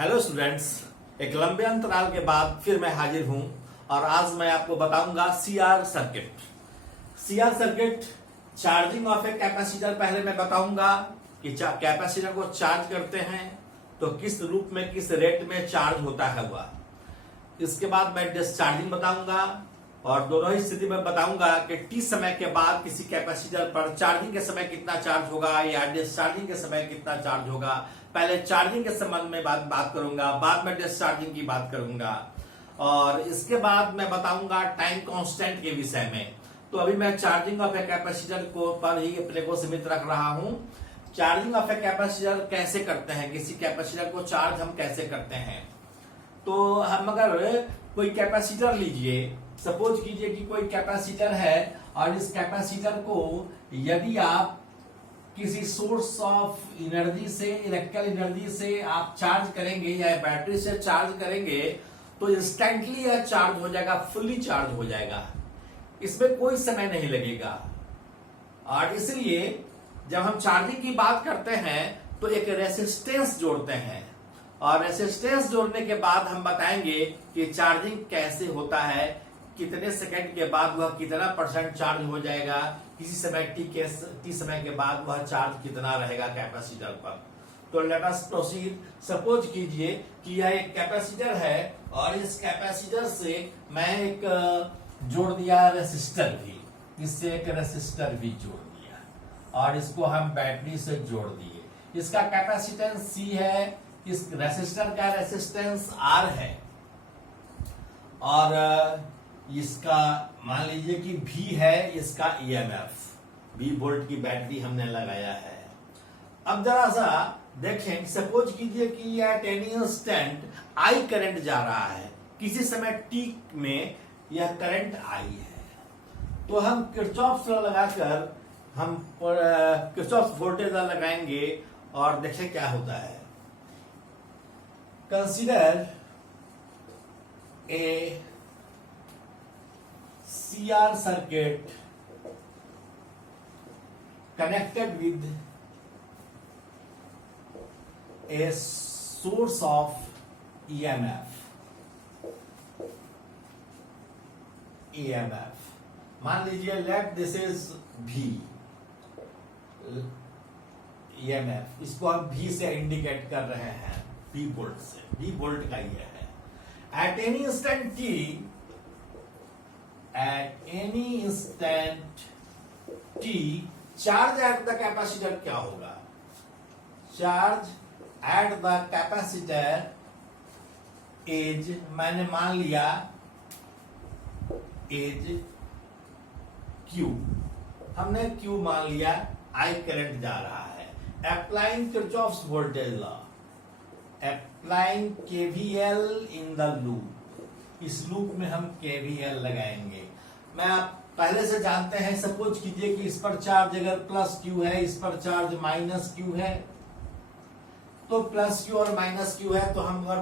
Hello students, एक लंबे अंतराल के बाद फिर मैं हाजिर हूं और आज मैं आपको बताऊंगा CR circuit. CR circuit charging of a capacitor. पहले मैं बताऊंगा कि कैपेसिटर को चार्ज करते हैं तो किस रूप में किस रेट में चार्ज होता है वह। इसके बाद मैं डिस्चार्जिंग बताऊंगा और दोनों ही स्थिति में बताऊंगा कि टी समय के बाद किसी कैपेसिटर पर चार्जिंग के समय कितना चार्ज होगा या डिस्चार्जिंग के समय कितना चार्ज होगा। पहले चार्जिंग के संबंध में बात करूंगा, बाद में डिस्चार्जिंग की बात करूंगा और इसके बाद मैं बताऊंगा टाइम कांस्टेंट के विषय में। तो अभी मैं चार्जिंग ऑफ ए कैपेसिटर को पर ही अपने को सीमित रख रहा हूं। चार्जिंग ऑफ ए कैपेसिटर कैसे करते हैं, किसी कैपेसिटर को चार्ज हम कैसे करते हैं। तो हम अगर कोई कैपेसिटर लीजिए, सपोज कीजिए कि कोई कैपेसिटर है और इस कैपेसिटर को यदि आप किसी सोर्स ऑफ एनर्जी से, इलेक्ट्रिकल एनर्जी से आप चार्ज करेंगे या बैटरी से चार्ज करेंगे तो इंस्टेंटली यह चार्ज हो जाएगा, फुल्ली चार्ज हो जाएगा, इसमें कोई समय नहीं लगेगा। और इसलिए जब हम चार्जिंग की बात करते हैं तो एक रेसिस्टेंस जोड़ते हैं और रेसिस्टेंस जोड़ने के बाद हम बताएंगे कि चार्जिंग कैसे होता है, कितने सेकंड के बाद वह कितना % चार्ज हो जाएगा, किसी समय टी समय के बाद वह चार्ज कितना रहेगा कैपेसिटर पर। तो लेट अस प्रोसीड। सपोज कीजिए कि यह एक कैपेसिटर है और इस कैपेसिटर से मैं एक जोड़ दिया रेसिस्टर भी, इससे एक रेसिस्टर भी जोड़ दिया और इसको हम बैटरी से जोड़ दिए। इसका कैपेसिटेंस C है, इस रेसिस्टर का रेसिस्टेंस R है और इसका मान लीजिए कि V है, इसका EMF 20 वोल्ट की बैटरी हमने लगाया है। अब जरा सा देखें, सपोज कीजिए कि यह एनी इंस्टेंट I करंट जा रहा है, किसी समय T में यह करंट I है। तो हम किरचॉफ लॉ लगाकर हम किरचॉफ वोल्टेज लॉ लगाएंगे और देखें क्या होता है। Consider a CR circuit connected with a source of EMF. मान लीजिए let this is V EMF, इसको हम V से इंडिकेट कर रहे हैं, V वोल्ट से, V वोल्ट का ये है। At any instant T, at any instant t, charge at the capacitor क्या होगा? Charge at the capacitor is, मैंने मान लिया is Q, हमने Q मान लिया, I करंट जा रहा है। Applying Kirchhoff's voltage law, applying KVL in the loop, इस लूप में हम KVL लगाएंगे। मैं आप पहले से जानते हैं, सपोज कीजिए कि इस पर चार्ज अगर प्लस Q है, इस पर चार्ज माइनस Q है, तो प्लस Q और माइनस Q है तो हम अगर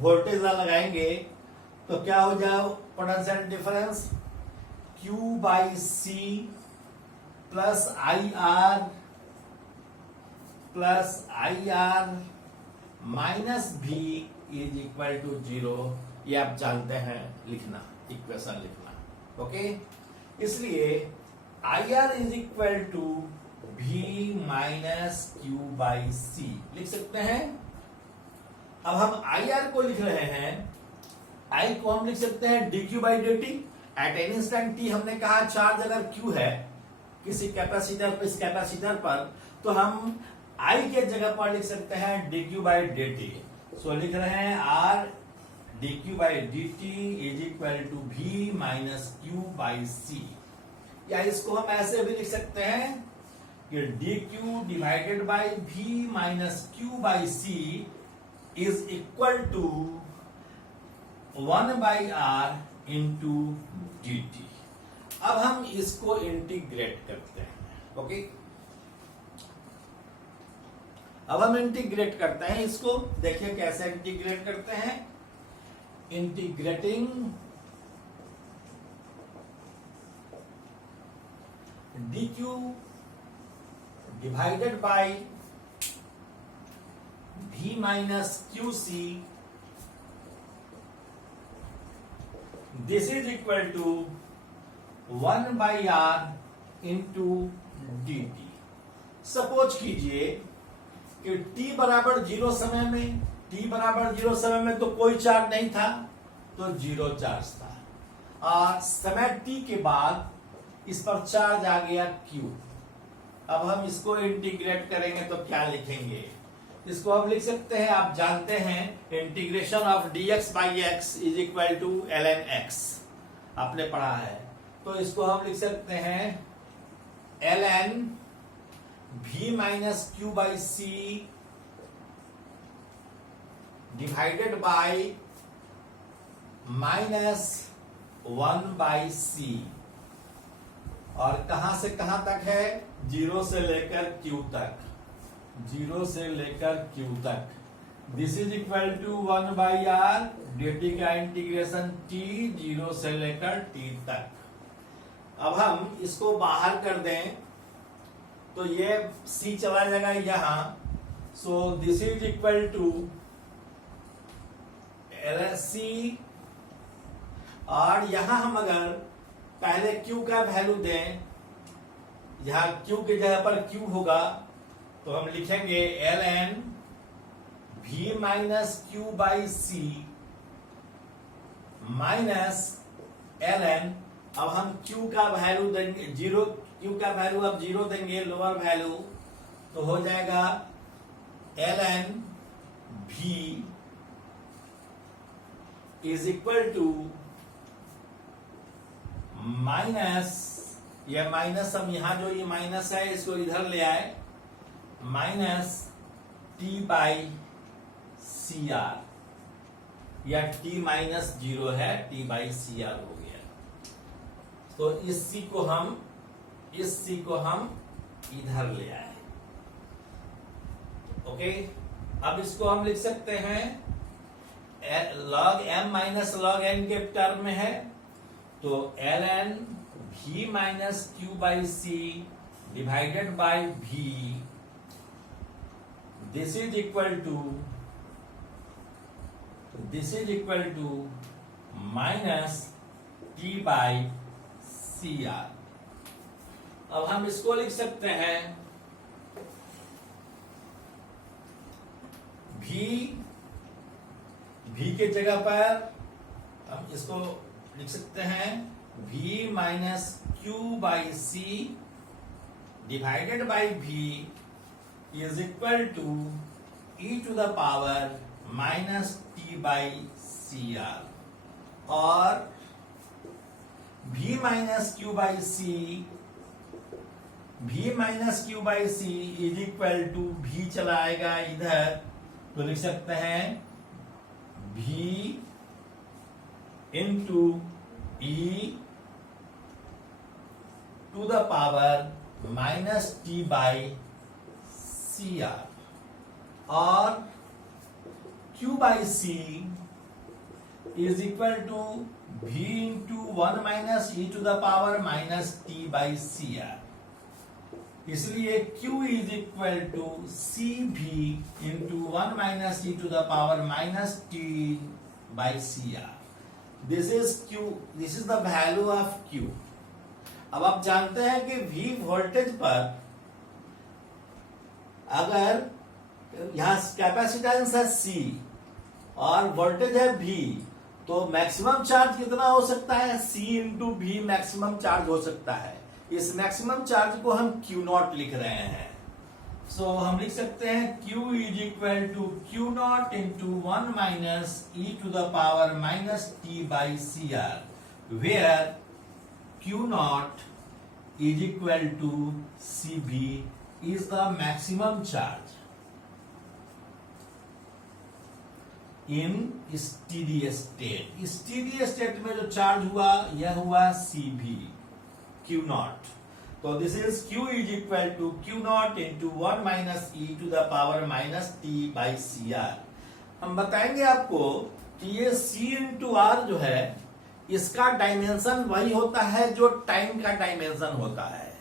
वोल्टेज लगाएंगे तो क्या हो जाए, potential difference Q by C plus IR minus V is equal to 0। ये आप जानते हैं लिखना, इक्वेशन लिखना, ओके। इसलिए IR is equal to V minus Q by C लिख सकते हैं। अब हम IR को लिख रहे हैं, I को हम लिख सकते हैं dQ by dt। At any instant T हमने कहा चार्ज अगर Q है किसी कैपेसिटर पर, इस कैपेसिटर पर, तो हम I के जगह पर लिख सकते हैं dQ बाई dt। सो लिख रहे हैं R dQ by dt is equal to V minus Q by C, या इसको हम ऐसे भी लिख सकते हैं कि dQ divided by V minus Q by C is equal to 1 by R into dt। अब हम इसको इंटीग्रेट करते हैं, ओके। अब हम इंटीग्रेट करते हैं इसको, देखिए कैसे इंटीग्रेट करते हैं। Integrating dQ divided by V minus QC, this is equal to 1 by R into dt। Suppose कीजिए कि t बराबर 0 समय में तो कोई चार्ज नहीं था, तो 0 चार्ज था, और समय t के बाद इस पर चार्ज आ गया q। अब हम इसको इंटीग्रेट करेंगे तो क्या लिखेंगे? इसको हम लिख सकते हैं, आप जानते हैं integration of dx by X is equal to ln x, आपने पढ़ा है। तो इसको हम लिख सकते हैं ln v minus Q by C divided by minus 1 by सी, और कहां से कहां तक है? 0 से लेकर q तक, 0 से लेकर q तक। This is equal to 1 by R dt का इंटीग्रेशन t 0 से लेकर t तक। अब हम इसको बाहर कर दें तो ये c चला जाएगा यहां, so this is equal to LC, और यहां हम अगर पहले q का वैल्यू दें, यहां q की जगह पर q होगा, तो हम लिखेंगे ln v minus Q by C minus ln, अब हम q का वैल्यू देंगे 0, q का वैल्यू अब 0 देंगे, लोअर वैल्यू, तो हो जाएगा ln v is equal to minus, यह माइनस, हम यहां जो ये माइनस है इसको इधर ले आए, minus t by C R, या t माइनस 0 है, t बाई सी आर हो गया। तो इस c को हम इधर ले आए। ओके, अब इसको हम लिख सकते हैं log m minus log n के टर्म में है, तो ln v minus Q by C divided by v, this is equal to minus t by C R. अब हम इसको लिख सकते हैं v के जगह पर हम इसको लिख सकते हैं v minus Q by C divided by v is equal to e to the power minus t by C R, और v minus Q by C is equal to v चला आएगा इधर, तो लिख सकते हैं v into e to the power minus t by C R, और q by C is equal to v into 1 minus e to the power minus t by C R. इसलिए q is equal to C भी into 1 minus e to the power minus t by C R. This is the value of q। अब आप जानते हैं कि v voltage पर, अगर यहां कैपेसिटेंस है c और वोल्टेज है v, तो मैक्सिमम चार्ज कितना हो सकता है? c into v maximum charge हो सकता है। इस मैक्सिमम चार्ज को हम Q नॉट लिख रहे हैं। सो हम लिख सकते हैं Q is equal to Q not into 1 minus e to the power minus t by C R, where Q not is equal to CB is the maximum charge in steady state. Steady state में जो charge हुआ यह हुआ CB Q not. तो this is Q is equal to Q not into 1 minus e to the power minus t by C R. हम बताएंगे आपको कि ये C इंटू आर जो है, इसका डायमेंशन वही होता है जो टाइम का डायमेंशन होता है,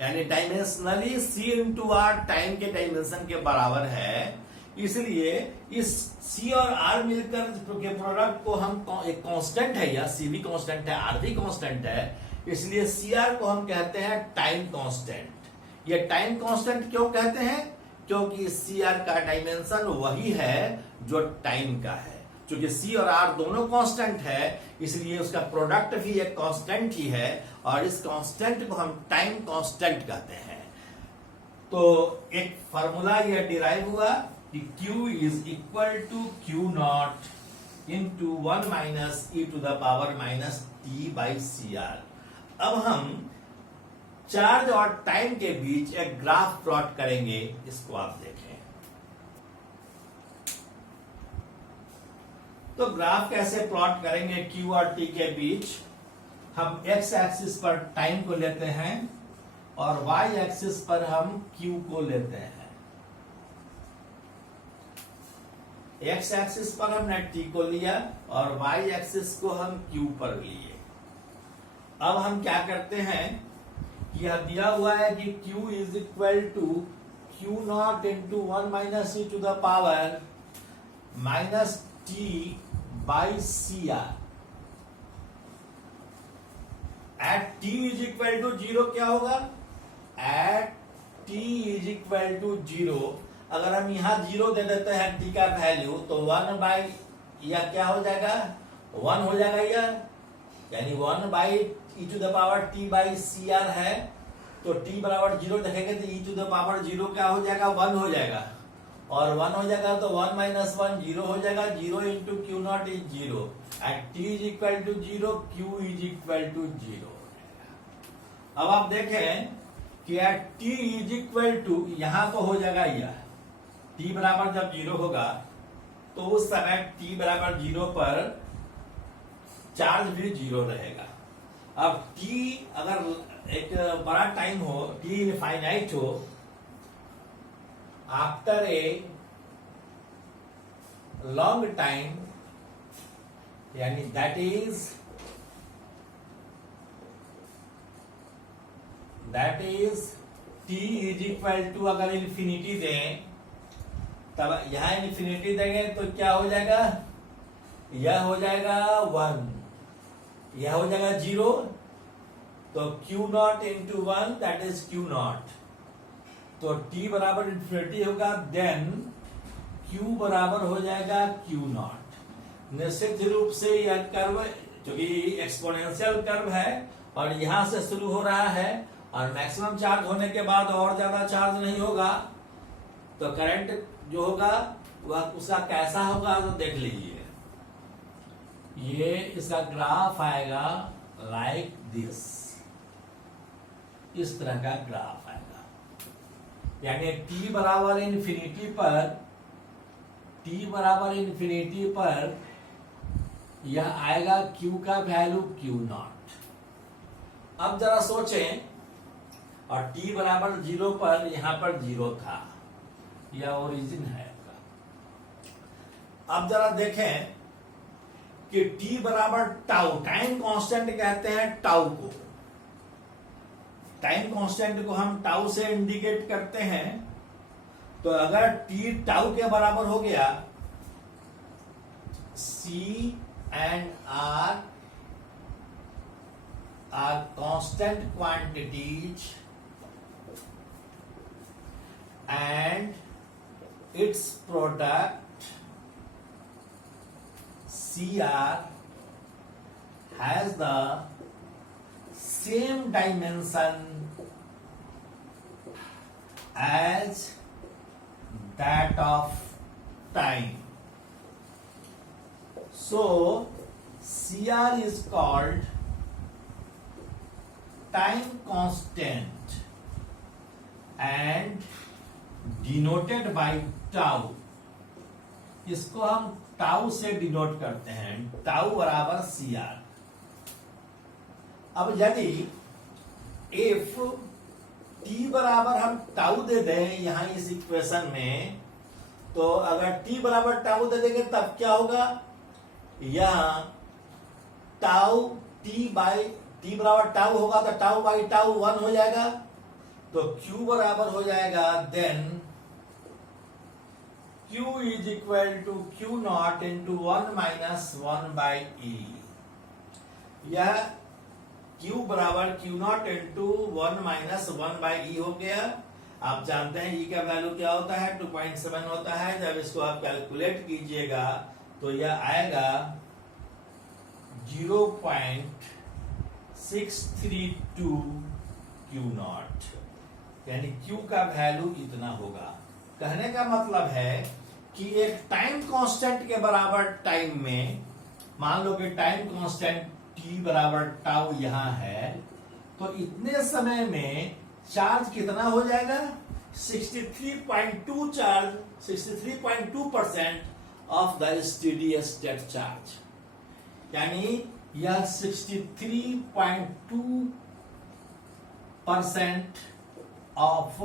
यानी dimensionally C into R time के डायमेंशन के बराबर है। इसलिए इस सी और आर मिलकर के प्रोडक्ट को हम एक कांस्टेंट है, या सी भी कांस्टेंट है, आर भी कांस्टेंट है, इसलिए सी आर को हम कहते हैं टाइम कांस्टेंट। ये टाइम कांस्टेंट क्यों कहते हैं? क्योंकि सी आर का डायमेंशन वही है जो टाइम का है। क्योंकि सी और आर दोनों कांस्टेंट है, इसलिए उसका प्रोडक्ट भी एक कांस्टेंट ही है, और इस कांस्टेंट को हम टाइम कांस्टेंट कहते हैं। तो एक फार्मूला यह डिराइव हुआ कि Q is equal to Q not into 1 minus e to the power minus t by C R. अब हम चार्ज और टाइम के बीच एक ग्राफ प्लॉट करेंगे, इसको आप देखें। तो ग्राफ कैसे प्लॉट करेंगे Q और T के बीच? हम x एक्सिस पर टाइम को लेते हैं और y एक्सिस पर हम Q को लेते हैं। x एक्सिस पर हमने T को लिया और y एक्सिस को हम Q पर लिए। अब हम क्या करते हैं कि यह दिया हुआ है कि Q is equal to Q not into 1 minus e to the power minus T by C R. At T is equal to 0 क्या होगा? At T is equal to 0, अगर हम यहां 0 दे देते हैं T का वैल्यू, तो 1 बाई यह क्या हो जाएगा? 1 हो जाएगा यह, यानी 1 by e to the power T by C R है। तो T बराबर 0 देखेंगे तो ई टू द पावर 0 क्या हो जाएगा? 1 हो जाएगा, और 1 हो जाएगा तो 1 माइनस 1 0 हो जाएगा। 0 into Q not is 0, at T is equal to 0, Q is equal to 0। अब आप देखें कि at T is equal to, यहां तो हो जाएगा यह T बराबर जब 0 होगा तो उस समय T बराबर 0 पर चार्ज भी 0 रहेगा। अब T अगर एक बड़ा टाइम हो, T इनफाइनाइट हो, आफ्टर ए लॉन्ग टाइम, यानी that is T is equal to, अगर इन्फिनिटी दें, तब यहां इन्फिनिटी देंगे तो क्या हो जाएगा? यह हो जाएगा 1, यह हो जाएगा 0, तो Q not into 1 that is Q not. तो T बराबर इन्फिनिटी होगा, देन Q बराबर हो जाएगा Q नॉट। निश्चित रूप से यह कर्व, जो कि एक्सपोनेंशियल कर्व है और यहां से शुरू हो रहा है, और मैक्सिमम चार्ज होने के बाद और ज्यादा चार्ज नहीं होगा, तो करंट जो होगा वह उसका कैसा होगा तो देख लीजिए। ये इसका ग्राफ आएगा लाइक दिस, इस तरह का ग्राफ आएगा। यानी T बराबर इन्फिनिटी पर यह आएगा Q का वैल्यू Q नॉट। अब जरा सोचें, और T बराबर 0 पर यहां पर 0 था, यह ओरिजिन है आपका। अब जरा देखें कि T बराबर टाउ, टाइम कांस्टेंट कहते हैं टाउ को। टाइम कांस्टेंट को हम टाउ से इंडिकेट करते हैं। तो अगर T टाउ के बराबर हो गया, C and R are constant quantities and its product CR has the same dimension as that of time. So CR is called time constant and denoted by tau. इसको हम टाउ से denote करते हैं, tau बराबर CR। अब यदि if T बराबर हम टाउ दे दें यहां इस इक्वेशन में, तो अगर T बराबर टाउ दे देंगे तब क्या होगा? यहां टाउ T बराबर टाउ होगा तो टाउ बाई टाउ 1 हो जाएगा, तो Q बराबर हो जाएगा then Q is equal to Q naught into 1 minus 1 by E। यह Q बराबर Q naught into 1 minus 1 by E हो गया। आप जानते हैं E का वैल्यू क्या होता है, 2.7 होता है। जब इसको आप कैलकुलेट कीजिएगा तो यह आएगा 0.632 Q naught, यानी Q का वैल्यू इतना होगा। कहने का मतलब है कि एक टाइम कांस्टेंट के बराबर टाइम में, मान लो कि टाइम कांस्टेंट T बराबर टाउ यहां है, तो इतने समय में चार्ज कितना हो जाएगा, 63.2 charge, 63.2% of the steady state charge, यानी यह 63.2% ऑफ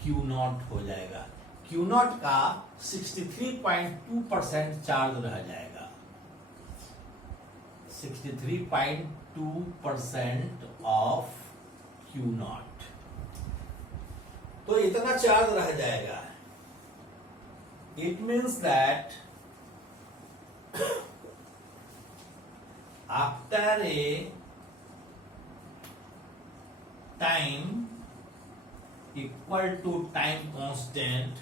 Q नॉट हो जाएगा। Q नॉट का 63.2% चार्ज रह जाएगा, 63.2% ऑफ Q नॉट, तो इतना चार्ज रह जाएगा। It means that after a time equal to time constant,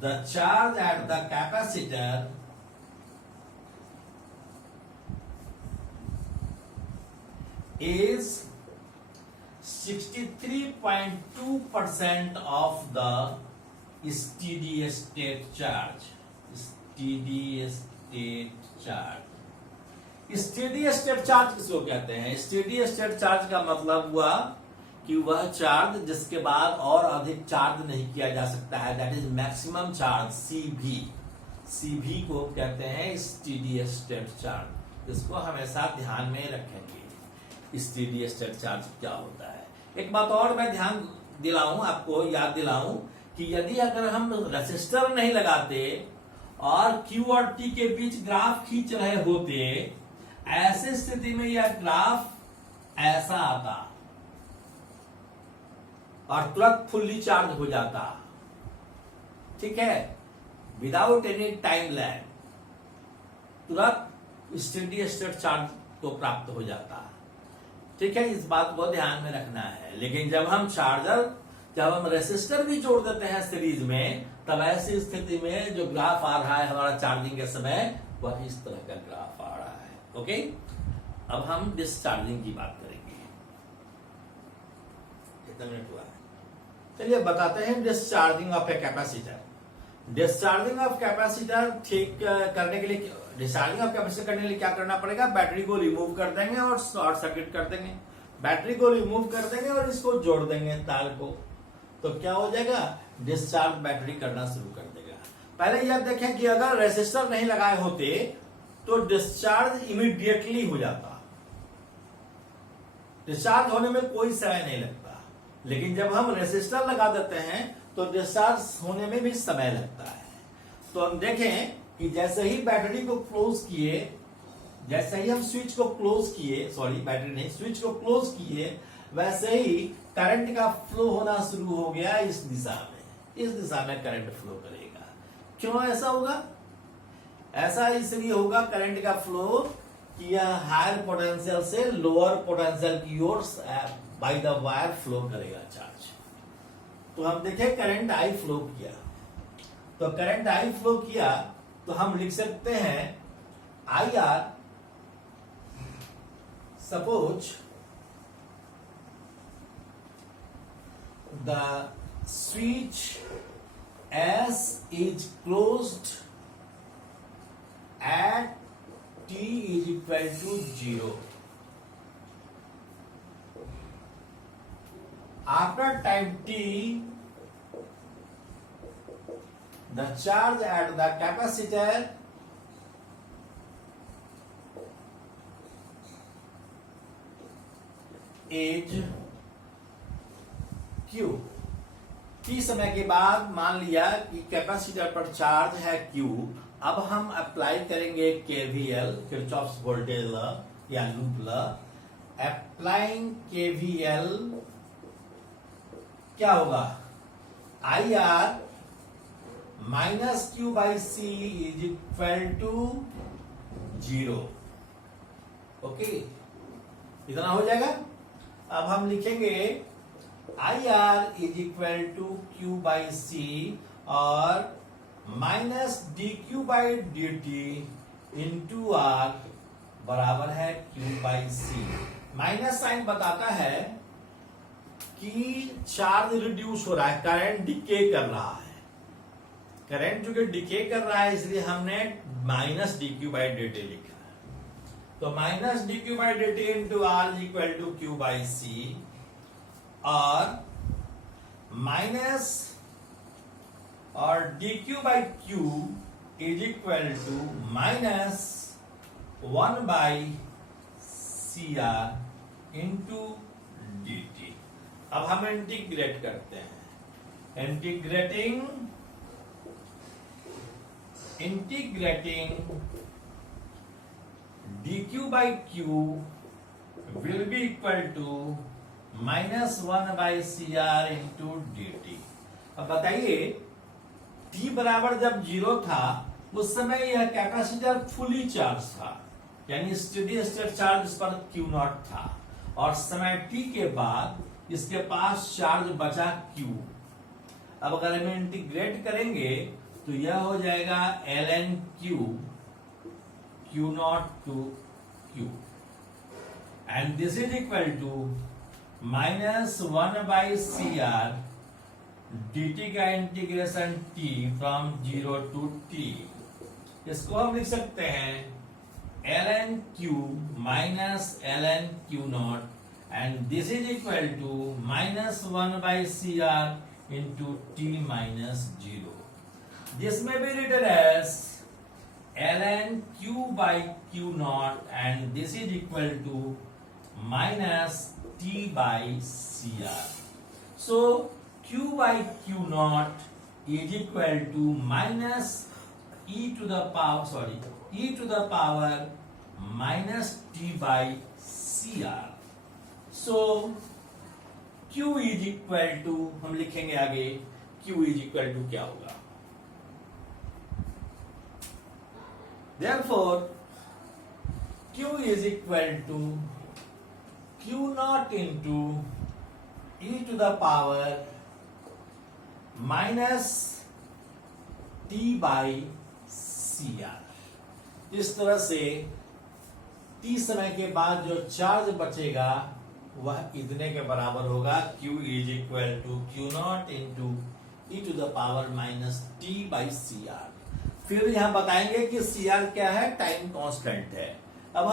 the charge at the capacitor is 63.2% of the steady state charge, steady state charge। Steady state charge किसको कहते हैं? Steady state charge का मतलब हुआ कि वह चार्ज जिसके बाद और अधिक चार्ज नहीं किया जा सकता है, that is maximum charge, CV. CV को कहते हैं स्टेडी स्टेट चार्ज। इसको हमेशा ध्यान में रखेंगे, स्टेडी स्टेट चार्ज क्या होता है। एक बात और मैं ध्यान दिलाऊं, आपको याद दिलाऊं कि यदि अगर हम रेसिस्टर नहीं लगाते और Q और T के बीच ग्राफ खींच रहे होते, ऐसे स्थिति में यह ग्राफ ऐसा आता और तुरंत फुल्ली चार्ज हो जाता, ठीक है, विदाउट एनी टाइम लैग, तुरंत स्टेडी स्टेट चार्ज को प्राप्त हो जाता, ठीक है। इस बात को ध्यान में रखना है। लेकिन जब हम रेसिस्टर भी जोड़ देते हैं सीरीज में, तब ऐसी स्थिति में जो ग्राफ आ रहा है हमारा चार्जिंग के समय, वह इस तरह का ग्राफ आ रहा है। ओके, अब हम डिस्चार्जिंग की बात करेंगे। कितना मिनट हुआ है? चलिए बताते हैं discharging of a capacitor. Discharging of capacitor ठीक करने के लिए, डिस्चार्जिंग ऑफ कैपेसिटर करने के लिए क्या करना पड़ेगा? बैटरी को रिमूव कर देंगे और शॉर्ट सर्किट कर देंगे। बैटरी को रिमूव कर देंगे और इसको जोड़ देंगे तार को, तो क्या हो जाएगा? डिस्चार्ज बैटरी करना शुरू कर देगा। पहले यह देखें कि अगर रेसिस्टर नहीं लगाए होते तो डिस्चार्ज इमीडिएटली हो जाता, डिस्चार्ज होने में कोई समय नहीं लगता। लेकिन जब हम रेसिस्टर लगा देते हैं तो डिस्चार्ज होने में भी समय लगता है। तो हम देखें कि जैसे ही बैटरी को क्लोज किए, जैसे ही हम स्विच को क्लोज किए, सॉरी बैटरी नहीं, स्विच को क्लोज किए, वैसे ही करंट का फ्लो होना शुरू हो गया इस दिशा में। इस दिशा में करंट फ्लो करेगा। क्यों ऐसा होगा? ऐसा इसलिए होगा करंट का फ्लो कि यह हायर पोटेंशियल से लोअर पोटेंशियल की ओर बाय द वायर फ्लो करेगा चार्ज। तो हम देखें करंट आई फ्लो किया, तो करंट आई फ्लो किया तो हम लिख सकते हैं I R, suppose the switch S is closed at t is equal to 0. After time t, the charge at the capacitor is Q। T समय के बाद मान लिया कि कैपेसिटर पर चार्ज है Q। अब हम अप्लाई करेंगे KVL, किरचॉफ्स वोल्टेज लॉ या लूप लॉ। अप्लाइंग KVL क्या होगा, I R minus Q by C is equal to 0। Okay, इतना हो जाएगा। अब हम लिखेंगे I R is equal to Q by सी और minus D Q by D T into R बराबर है Q by C. Minus sign बताता है कि चार्ज रिड्यूस हो रहा है, करंट डिके कर रहा है। करंट जो कि डिके कर रहा है, इसलिए हमने minus D Q by D t लिखा। तो minus D Q by D T into r is equal to Q by सी और माइनस और d Q by q is equal to minus 1 by C R into d t. अब हम integrate करते हैं। Integrating dq by q will be equal to minus 1 by cr into dt। अब बताइए, t बराबर जब 0 था उस समय यह कैपेसिटर फुली चार्ज था, यानी स्टेडी स्टेट चार्ज इस पर q नॉट था, और समय t के बाद इसके पास चार्ज बचा q। अब अगर हम इंटीग्रेट करेंगे तो यह हो जाएगा ln q not to q and this is equal to minus 1 by C R dt का integration t from 0 to t। इसको हम लिख सकते हैं ln q minus ln q not and this is equal to minus 1 by C R into t minus 0। This may be written as ln q by q naught and this is equal to minus t by cr. So q by q naught is equal to minus e to the power minus t by cr. So q is equal to, हम लिखेंगे आगे q is equal to क्या होगा। Therefore, q is equal to q naught into e to the power minus t by cr। इस तरह से t समय के बाद जो चार्ज बचेगा वह इतने के बराबर होगा, q is equal to q naught into e to the power minus t by cr। फिर यहां बताएंगे कि cr क्या है, टाइम कांस्टेंट है। अब हम